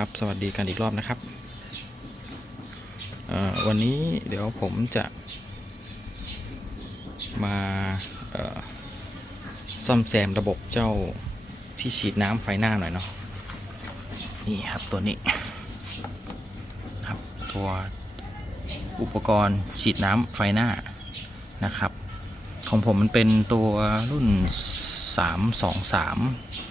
ครับ สวัสดีกันอีกรอบนะครับ วันนี้เดี๋ยวผมจะมาซ่อมแซมระบบเจ้าที่ฉีดน้ำไฟหน้าหน่อยเนาะนี่ครับตัวนี้ครับตัวอุปกรณ์ฉีดน้ำไฟหน้านะครับ ของผมมันเป็นตัวรุ่น 323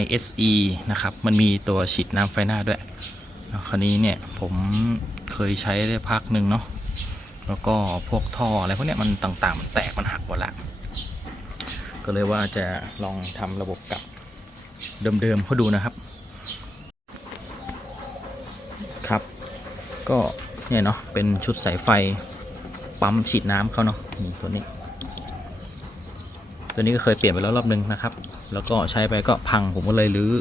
ISE นะครับ มันมีตัวฉีดน้ำไฟหน้าด้วยคราวนี้เนี่ยผมเคยใช้ได้พักหนึ่งเนาะ แล้วก็พวกท่ออะไรพวกเนี้ยมันต่างๆมันแตกมันหักหมดละ ก็เลยว่าจะลองทำระบบกลับเดิมๆเขาดูนะครับ ครับ ก็เนี่ยเนาะเป็นชุดสายไฟปั๊มฉีดน้ำเขาเนาะตัวนี้ ตัวนี้ก็เคยเปลี่ยนไปแล้วรอบนึงนะครับ แล้วก็ใช้ไปก็พังผมก็เลยรื้อ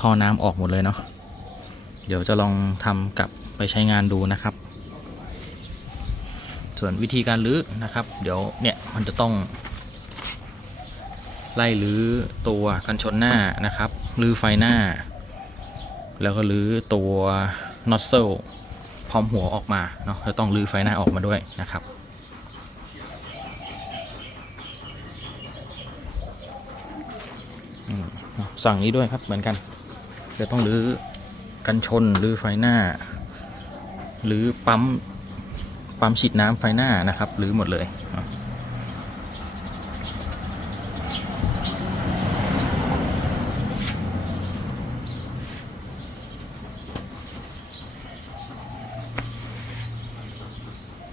ท่อน้ำออกหมดเลยเนาะเดี๋ยวจะลองทำกลับไปใช้งานดูนะครับ ส่วนวิธีการรื้อนะครับ เดี๋ยวเนี่ยมันจะต้อง ไล่รื้อตัวกันชนหน้านะครับรื้อไฟหน้า แล้วก็รื้อตัวนอตเซลพร้อมหัวออกมาเนาะจะต้องรื้อไฟหน้าออกมาด้วยนะครับ สั่งนี้ด้วยครับเหมือนกันจะต้องรื้อกันชนรื้อไฟหน้า หรือปั๊มปั๊มฉีดน้ำไฟหน้านะครับรื้อหมดเลย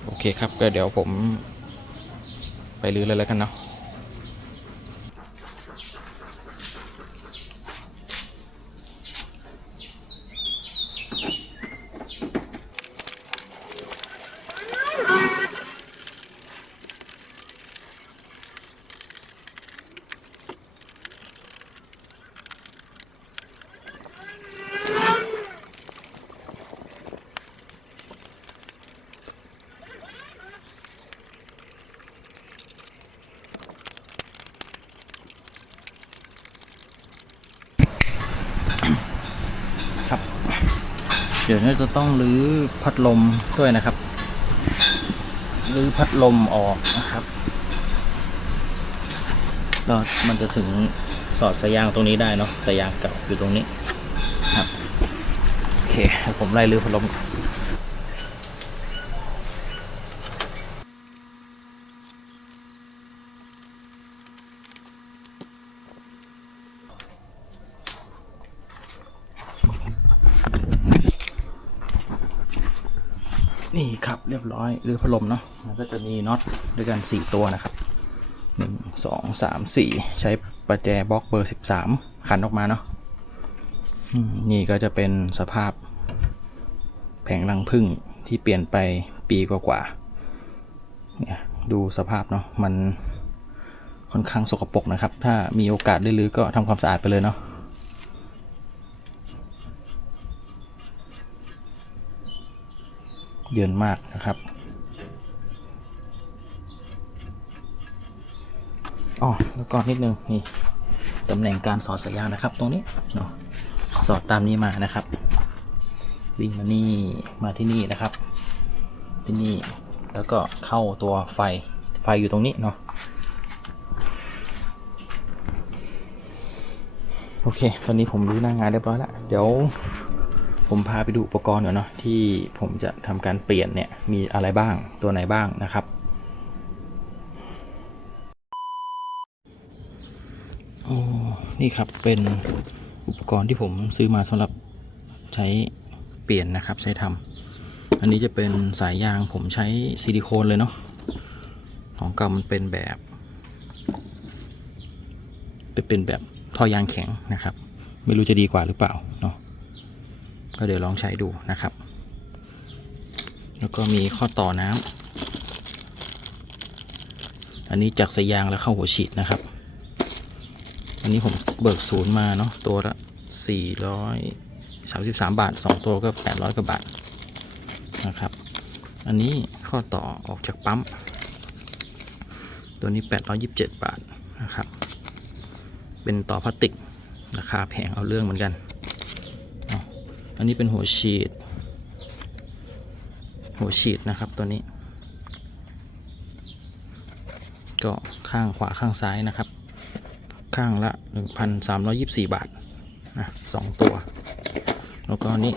โอเคครับก็เดี๋ยวผมไปรื้อเลยแล้วกันเนาะ ก็จะต้องรื้อพัดลมด้วยนะครับรื้อพัดลมออกนะครับแล้วมันจะถึงสอดสายยางตรงนี้ได้เนาะสายยางเก่าอยู่ตรงนี้ครับโอเคผมไล่รื้อพัดลมก่อน นี่ครับ เรียบร้อยหรือพัดลมเนาะมันก็จะมีน็อตด้วยกันสี่ตัวนะครับหนึ่งสองสามสี่ใช้ประแจบล็อกเบอร์สิบสามขันออกมาเนาะนี่ก็จะเป็นสภาพแผงรังพึ่งที่เปลี่ยนไปปีกว่าๆเนี่ยดูสภาพเนาะมันค่อนข้างสกปรกนะครับ ถ้ามีโอกาสได้รื้อก็ทำความสะอาดไปเลยเนาะ เยินมากนะครับอ๋อแล้วก็นิดนึงนี่ตำแหน่งการสอดสายยางนะครับ ตรงนี้เนาะสอดตามนี้มานะครับวิ่งมานี่มาที่นี่นะครับ ที่นี่แล้วก็เข้าตัวไฟไฟอยู่ตรงนี้เนาะโอเค ตอนนี้ผมรู้หน้างานเรียบร้อยแล้ว เดี๋ยว ผมพาไปดูอุปกรณ์ก่อนเนาะที่ผมจะทำการเปลี่ยนเนี่ยมีอะไรบ้างตัวไหนบ้างนะครับ โอ้นี่ครับเป็นอุปกรณ์ที่ผมซื้อมาสำหรับใช้เปลี่ยนนะครับใช้ทำอันนี้จะเป็นสายยางผมใช้ซิลิโคนเลยเนาะของเก่ามันเป็นแบบเป็นเป็นแบบท่อยางแข็งนะครับ ไม่รู้จะดีกว่าหรือเปล่าเนาะ ก็เดี๋ยวลองใช้ดูนะครับ แล้วก็มีข้อต่อน้ำอันนี้จากสายยางแล้วเข้าหัวฉีดนะครับ อันนี้ผมเบิกศูนย์มาเนาะตัวละสี่ร้อยสามสิบสามบาทสองตัวก็แปดร้อยกว่าบาทนะครับ อันนี้ข้อต่อออกจากปั๊ม ตัวนี้แปดร้อยยิบเจ็ดบาทนะครับ เป็นต่อพลาสติกราคาแพงเอาเรื่องเหมือนกัน อันนี้เป็นหัวฉีด หัวฉีดนะครับตัวนี้ ก็ข้างขวาข้างซ้ายนะครับ ข้างละ 1,324 บาทนะสองตัว แล้วก็อันนี้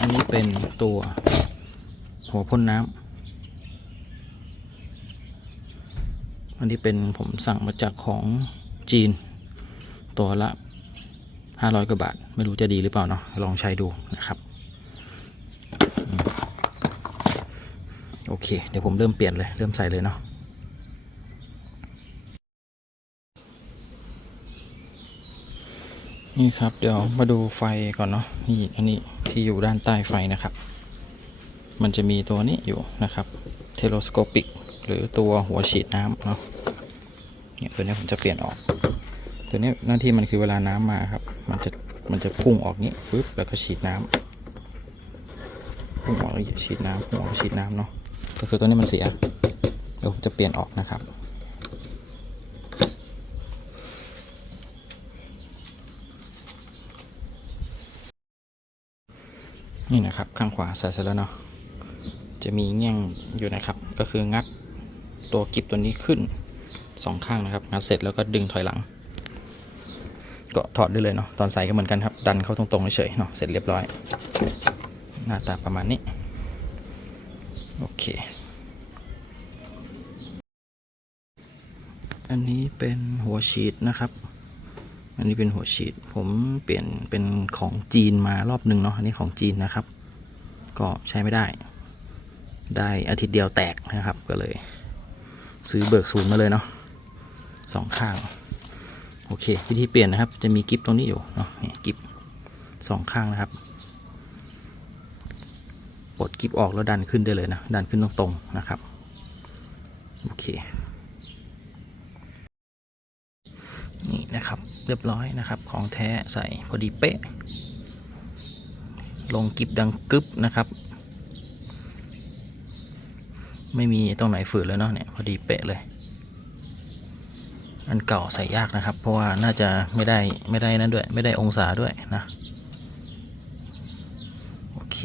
อันนี้เป็นตัวหัวพ่นน้ำ อันนี้เป็นผมสั่งมาจากของจีน ตัวละ 500กว่าบาท ไม่รู้จะดีหรือเปล่าเนาะลองใช้ดูนะครับ โอเค เดี๋ยวผมเริ่มเปลี่ยนเลย เริ่มใส่เลยเนาะนี่ครับ เดี๋ยวมาดูไฟก่อนเนาะนี่อันนี้ที่อยู่ด้านใต้ไฟนะครับ มันจะมีตัวนี้อยู่นะครับเทโลสโคปิก หรือตัวหัวฉีดน้ำเนาะเนี่ยตัวนี้ผมจะเปลี่ยนออก ตัวนี้หน้าที่มันคือเวลาน้ำมาครับ มันจะมันจะพุ่งออกนี้ฟึบแล้วก็ฉีดน้ำพุ่งออกแล้วฉีดน้ำพุ่งออกฉีดน้ำเนาะก็คือตัวนี้มันเสียเดี๋ยวผมจะเปลี่ยนออกนะครับนี่นะครับ ข้างขวาใส่เสร็จแล้วเนาะจะมีเงี้ยงอยู่นะครับ ก็คืองัดตัวกิบตัวนี้ขึ้นสองข้างนะครับ งัดเสร็จแล้วก็ดึงถอยหลัง ก็ถอดได้เลยเนาะตอนใส่ก็เหมือนกันครับ ดันเข้าตรงๆเฉยๆเนาะเสร็จเรียบร้อย หน้าตาประมาณนี้ โอเค อันนี้เป็นหัวฉีดนะครับ อันนี้เป็นหัวฉีด ผมเปลี่ยนเป็นของจีนมารอบหนึ่งเนาะอันนี้ของจีนนะครับ ก็ใช้ไม่ได้ ได้อาทิตย์เดียวแตกนะครับก็เลย ซื้อเบิกศูนย์มาเลยเนาะสองข้าง โอเค วิธีเปลี่ยนนะครับ จะมีกิฟตรงนี้อยู่เนาะนี่กิฟสองข้างนะครับปลดกิฟออกแล้วดันขึ้นได้เลยนะ ดันขึ้นตรงๆนะครับ โอเค นี่นะครับเรียบร้อยนะครับ ของแท้ใส่พอดีเป๊ะ ลงกิบดังกึบนะครับ ไม่มีตรงไหนฝืดเลยเนาะเนี่ยพอดีเป๊ะเลย อันเก่าใส่ยากนะครับ เพราะว่าน่าจะไม่ได้ไม่ได้นั่นด้วย ไม่ได้องศาด้วยนะ โอเค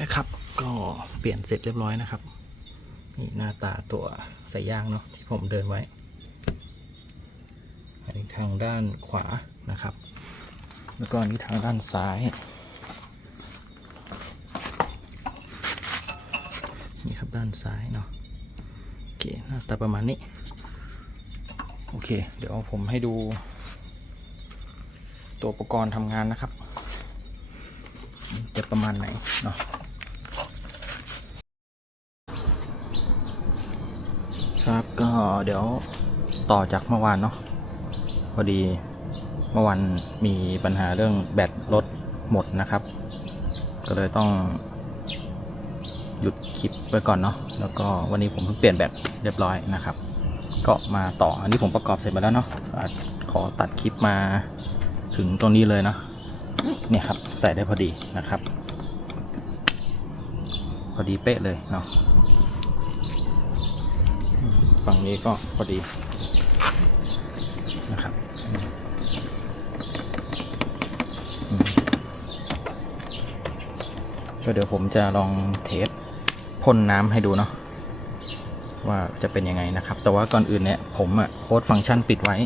นะครับ ก็เปลี่ยนเสร็จเรียบร้อยนะครับ นี่หน้าตาตัวใส่ย่างเนาะที่ผมเดินไว้ อันนี้ทางด้านขวานะครับ แล้วก็อันนี้ทางด้านซ้ายนี่ครับด้านซ้ายเนาะโอเคหน้าตาประมาณนี้ โอเค เดี๋ยวผมให้ดู ตัวอุปกรณ์ทำงานนะครับ ประมาณไหนเนาะครับก็เดี๋ยวต่อจากเมื่อวานเนาะพอดีเมื่อวานมีปัญหาเรื่องแบตรถหมดนะครับ ก็เลยต้องหยุดคลิปไว้ก่อนเนาะแล้วก็วันนี้ผมเพิ่งเปลี่ยนแบตเรียบร้อยนะครับ ก็มาต่ออันนี้ผมประกอบเสร็จมาแล้วเนาะอะขอตัดคลิปมาถึงตรงนี้เลยเนาะเนี่ยครับใส่ได้พอดีนะครับ พอดีเป๊ะเลยเนาะฝั่งนี้ก็พอดีนะครับก็เดี๋ยวผมจะลองเทสพ่นน้ำให้ดูเนาะว่าจะเป็นยังไงนะครับ แต่ว่าก่อนอื่นเนี่ยผมอะโค้ดฟังก์ชันปิดไว้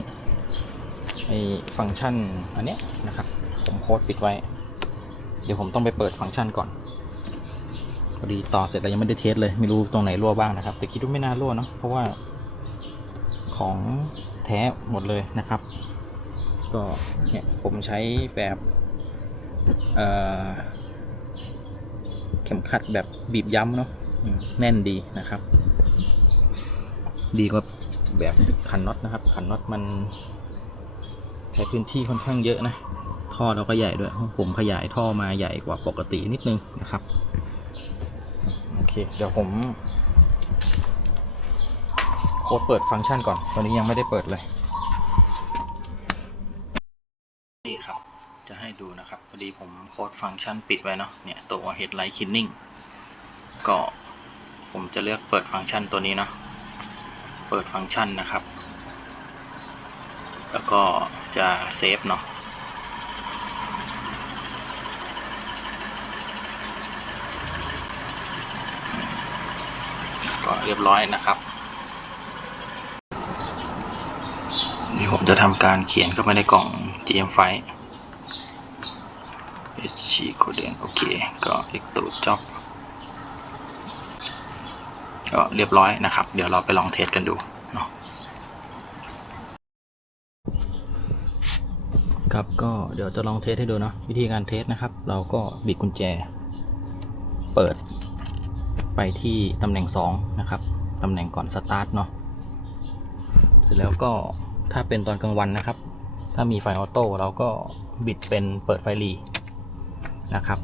ไอฟังก์ชันอันเนี้ยนะครับ ผมโค้ดปิดไว้ เดี๋ยวผมต้องไปเปิดฟังก์ชันก่อน พอดีต่อเสร็จแล้วยังไม่ได้เทสเลยไม่รู้ตรงไหนรั่วบ้างนะครับ แต่คิดว่าไม่น่ารั่วเนาะเพราะว่าของแท้หมดเลยนะครับ ก็เนี่ยผมใช้แบบเอ่อเข็มขัดแบบบีบย้ำเนาะแน่นดีนะครับ ดีกว่าแบบขันน็อตนะครับ ขันน็อตมัน ใช้พื้นที่ค่อนข้างเยอะนะ ท่อเราก็ใหญ่ด้วย ผมขยายท่อมาใหญ่กว่าปกตินิดนึงนะครับ โอเค เดี๋ยวผมโค้ดเปิดฟังก์ชันก่อน ตอนนี้ยังไม่ได้เปิดเลย นี่ครับ จะให้ดูนะครับ พอดีผมโค้ดฟังก์ชันปิดไว้เนาะ เนี่ยตัว headlight cleaning ก็ผมจะเลือกเปิดฟังก์ชันตัวนี้เนาะ เปิดฟังก์ชันนะครับ แล้วก็จะเซฟเนาะ ก็ เรียบร้อยนะครับนี่ผมจะทำการเขียนเข้าไปในกล่อง GM File HG Coding โอเค ก็ Extrude Job ก็เรียบร้อยนะครับ เดี๋ยวเราไปลองเทสกันดูเนาะครับก็เดี๋ยวจะลองเทสให้ดูเนาะวิธีการเทสนะครับ เราก็บิดกุญแจ เปิด ไปที่ตำแหน่ง 2 นะครับ ตำแหน่งก่อนสตาร์ทเนาะ เสร็จแล้วก็ถ้าเป็นตอนกลางวันนะครับ ถ้ามีไฟออโต้เราก็บิดเป็นเปิดไฟรีนะครับ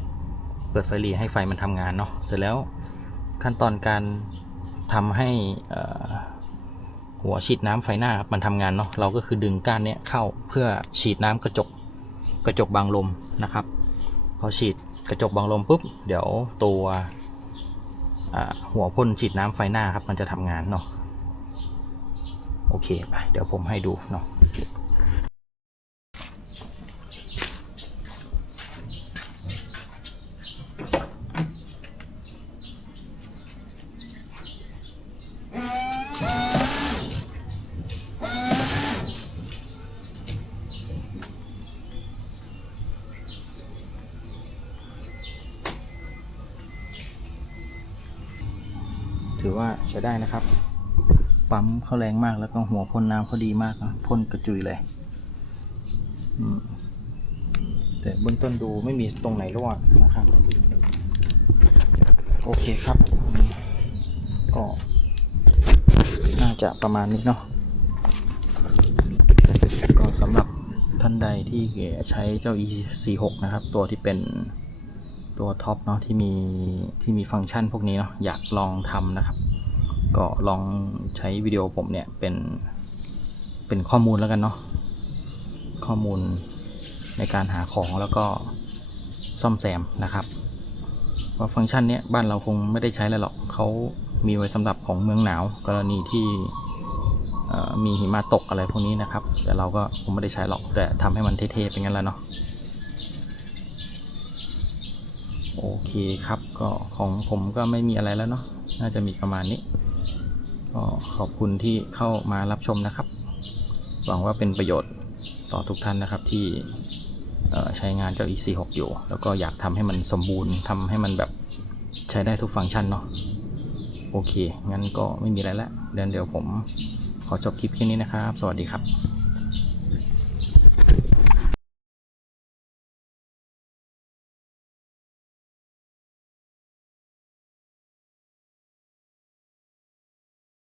เปิดไฟรีให้ไฟมันทำงานเนาะ เสร็จแล้วขั้นตอนการทำให้หัวฉีดน้ำไฟหน้าครับมันทำงานเนาะเราก็คือดึงก้านเนี้ยเข้าเพื่อฉีดน้ำกระจกกระจกบังลมนะครับ พอฉีดกระจกบังลมปุ๊บเดี๋ยวตัว หัวพ่นฉีดน้ำไฟหน้าครับ มันจะทำงานเนาะโอเคไปเดี๋ยวผมให้ดูเนาะ ปั๊มเขาแรงมากแล้วก็หัวพ่นน้ำเขาดีมากนะพ่นกระจุยเลยแต่เบื้องต้นดูไม่มีตรงไหนรั่วนะครับ โอเคครับ ก็น่าจะประมาณนี้เนาะก็สำหรับท่านใดที่ใช้เจ้า E46 นะครับ ตัวที่เป็นตัวท็อปเนาะที่มีที่มีฟังก์ชันพวกนี้เนาะอยากลองทำนะครับ ก็ลองใช้วิดีโอผมเนี่ยเป็นเป็นข้อมูลแล้วกันเนาะข้อมูลในการหาของแล้วก็ซ่อมแซมนะครับเพราฟังก์ชันเนี้ยบ้านเราคงไม่ได้ใช้แล้วหรอกเขามีไว้สำหรับของเมืองหนาวกรณีที่มีหิมะตกอะไรพวกนี้นะครับ แต่เราก็คงไม่ได้ใช้หรอกแต่ทำให้มันเท่ๆเป็นงั้นแหละเนาะโอเคครับก็ของผมก็ไม่มีอะไรแล้วเนาะน่าจะมีประมาณนี้ ก็ขอบคุณที่เข้ามารับชมนะครับ หวังว่าเป็นประโยชน์ต่อทุกท่านนะครับที่ใช้งานเจ้า EC6 อยู่ แล้วก็อยากทำให้มันสมบูรณ์ทำให้มันแบบใช้ได้ทุกฟังก์ชันเนาะโอเค งั้นก็ไม่มีอะไรแล้วเดี๋ยวเดี๋ยวผมขอจบคลิปแค่นี้นะครับ สวัสดีครับ